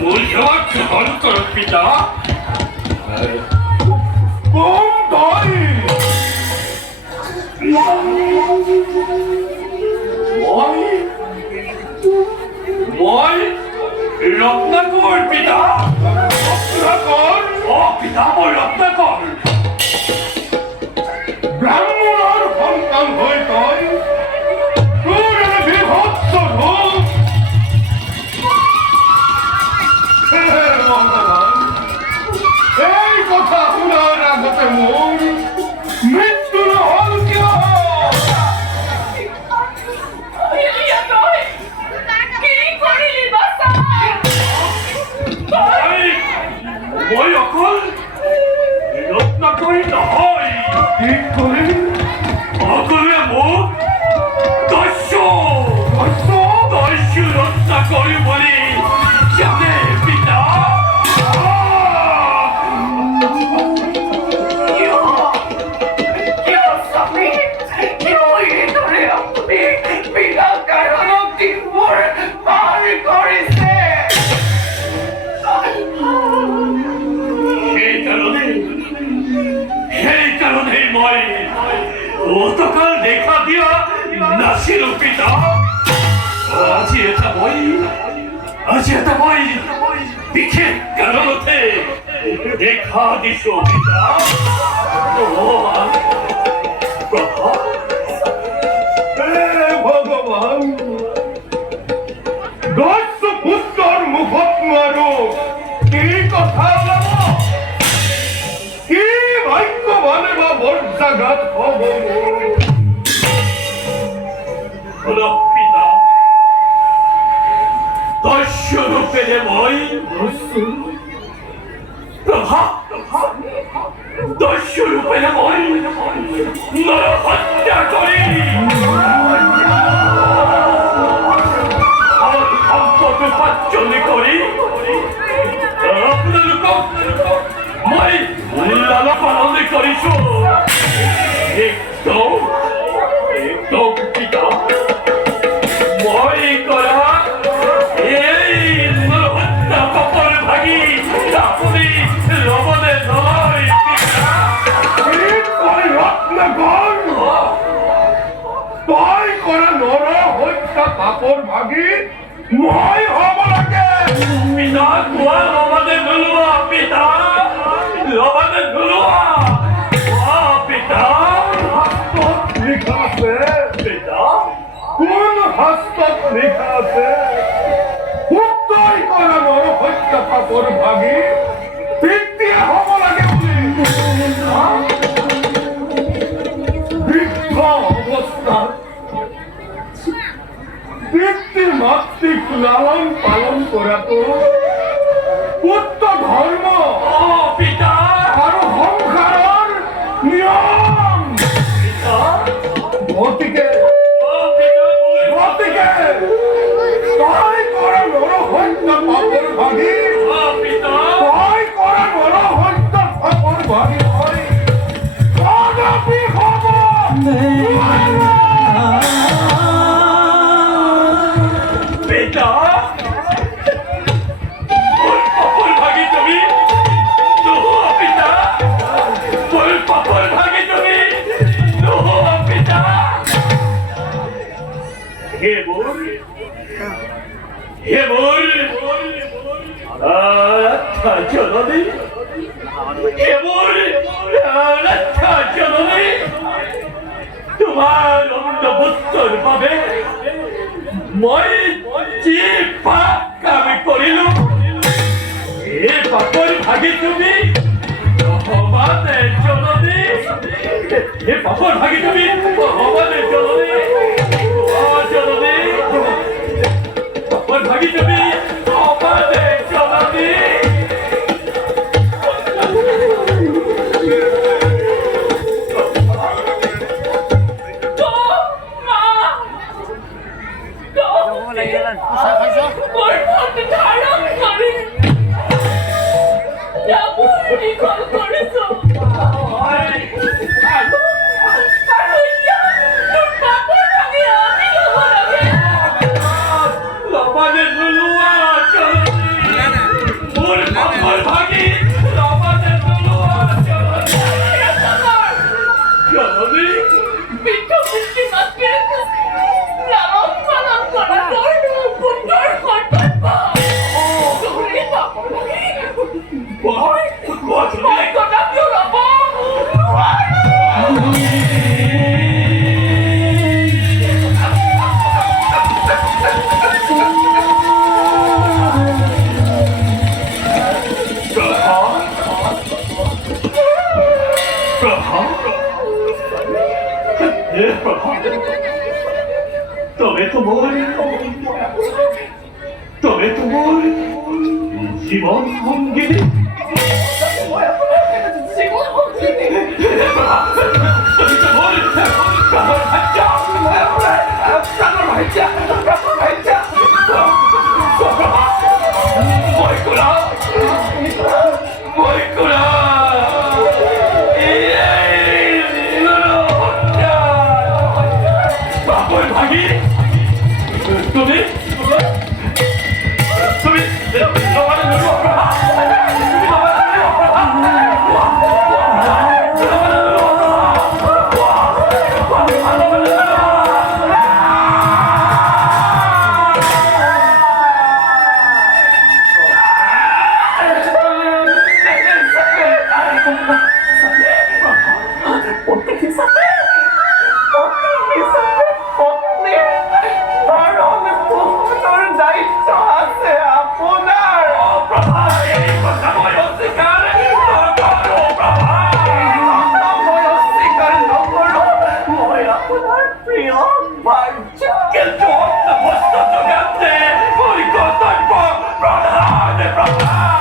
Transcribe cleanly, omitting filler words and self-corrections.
মূল্যবান গ্রহণ করো পিতা। কোন দল? মই রত্নাকর পিতা। রত্নাকর? ও পিতা, মই রত্নাকর। ব্রাহ্মণের সন্তান হয়ে তই তোর বিভৎস রূপ। এই কথা শোনার আগতে মোর মৃত্যু হল কিয়? মই অকল ৰত্নাকৰী নহয়, কি কৰিম? সকলোৱে মোক দস্যু ৰত্নাকৰী বুলি জানে পিতা। সেইকাৰণেই মই অতকাল দেখা দিয়া নাছিলো পিতা। আজি এটা মই বিশেষ কাৰণতে দেখা দিছো পিতা। ভগৱান, দস্য পুত্ৰৰ মুখত নোৱাৰো কি কথা ওলাব? কি ভাগ্যৱানে বা মোৰ জাগাত হ'ব? পিতা, দস্য ৰূপেৰে মই দস্য ৰূপেৰে মই নৰহত্যা কৰি সম্পদ উপাৰ্জন কৰি আপোনালোকক মই লালন পালন কৰিছো। একদম পিতা, মই কৰা এই নৰহত্যা পাপৰ ভাগি আপুনি ল'বনে নহয়? ৰত্নাকৰ, তই কৰা নৰহত্যা পাপৰ ভাগি মই হ'ব লাগে? পিতা, কোৱা ল'বনে নোলোৱা? পিতা, ল'বনে নোলোৱা? পিতা, শাস্ত্ৰত লিখা আছে। পিতা, কোন শাস্ত্ৰত লিখা আছে? পুত্ৰই কৰা নৰহত্যা পাপৰ ভাগি পিতৃয়ে হ'ব লাগে বুলি। বৃদ্ধ অৱস্থাত পিতৃ মাতৃক লালন পালন কৰাটো পুত্ৰ ধৰ্ম পিতা আৰু সংসাৰৰ নিয়ম। গতিকে তই কৰা নৰহত্যা পাপৰ ভাগি, তই কৰা নৰহত্যা পাপৰ ভাগি হয় কদাপি হ'ব নোৱাৰে। পিতা, মোৰ পাপৰ ভাগি তুমি নোহোৱা। পিতা, মোৰ পাপৰ ভাগি তুমি নোহোৱা। পিতা, হে মোৰ জননী, জননী, তোমাৰ অন্ধবস্ত্ৰৰ বাবে মই যি পাপ কাম কৰিলো, এই পাপৰ ভাগি তুমি নহবানে জননী? এই পাপৰ ভাগি তুমি নহবানে জননী? জননী, পাপৰ ভাগি তুমি নহবানে জননী? Kau তোমার তবে তোমার জীবন সঙ্গিনী তুমি তুমি কিন্তু অন্য বস্তু যোগাতে পরিকল্পনা প্রধান